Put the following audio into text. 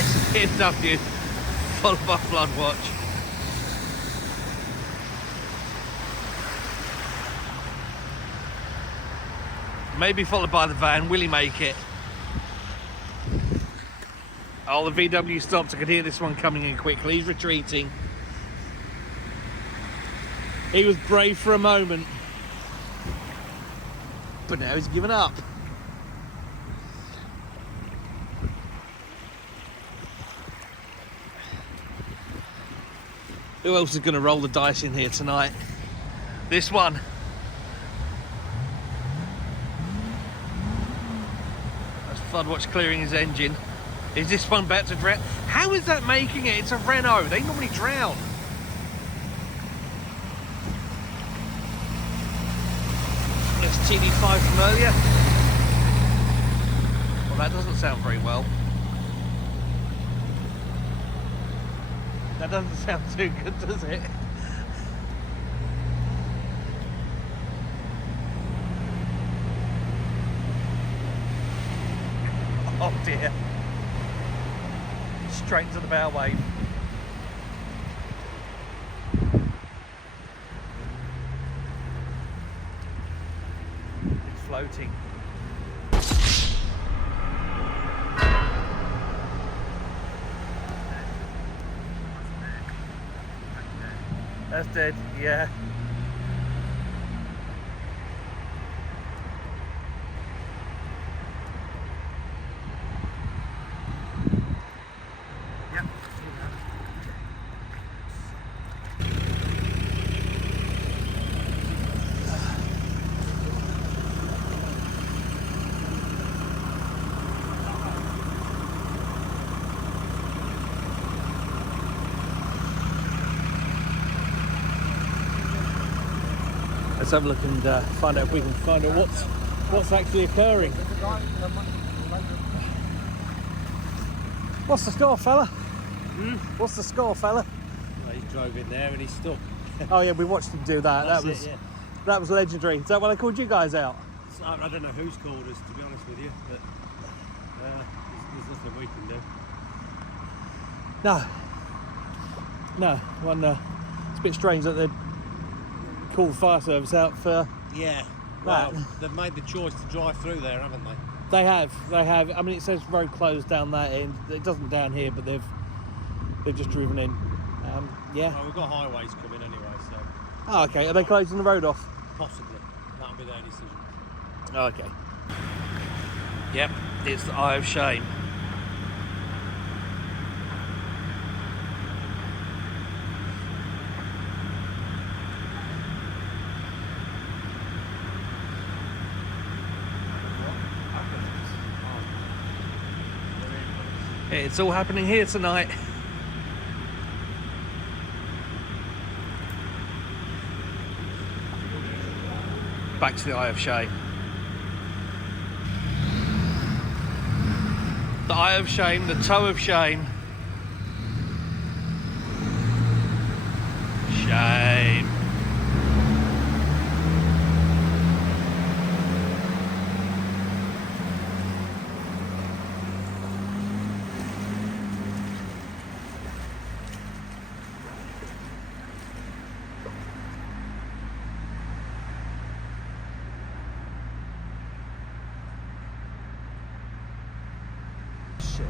SW followed by flood watch. Maybe followed by the van. Will he make it? Oh, the VW stopped. I could hear this one coming in quickly. He's retreating. He was brave for a moment, but now he's given up. Who else is going to roll the dice in here tonight? This one. That's Floodwatch clearing his engine. Is this one about to drown? How is that making it? It's a Renault. They normally drown. It's TD5 from earlier. Well, that doesn't sound very well. That doesn't sound too good, does it? Oh dear. Straight into the bow wave. It's floating. That's dead, yeah. Yep. Let's have a look and find out if we can find out what's actually occurring. What's the score, fella? What's the score, fella? Well, he drove in there and he stuck. Oh yeah, we watched him do that. That was legendary. Is that why they called you guys out? I don't know who's called us, to be honest with you, but there's nothing we can do. No. It's a bit strange that they'd call the fire service out for. Yeah. Well, they've made the choice to drive through there, haven't they? They have. I mean, it says road closed down that end. It doesn't down here, but they've just driven in. Yeah. Well, we've got highways coming anyway, so. Oh, okay. Are they closing the road off? Possibly. That'll be their decision. Oh, okay. Yep. It's the Eye of Shame. It's all happening here tonight. Back to the Eye of Shame. The Eye of Shame, the Toe of Shame. Shame. Shit.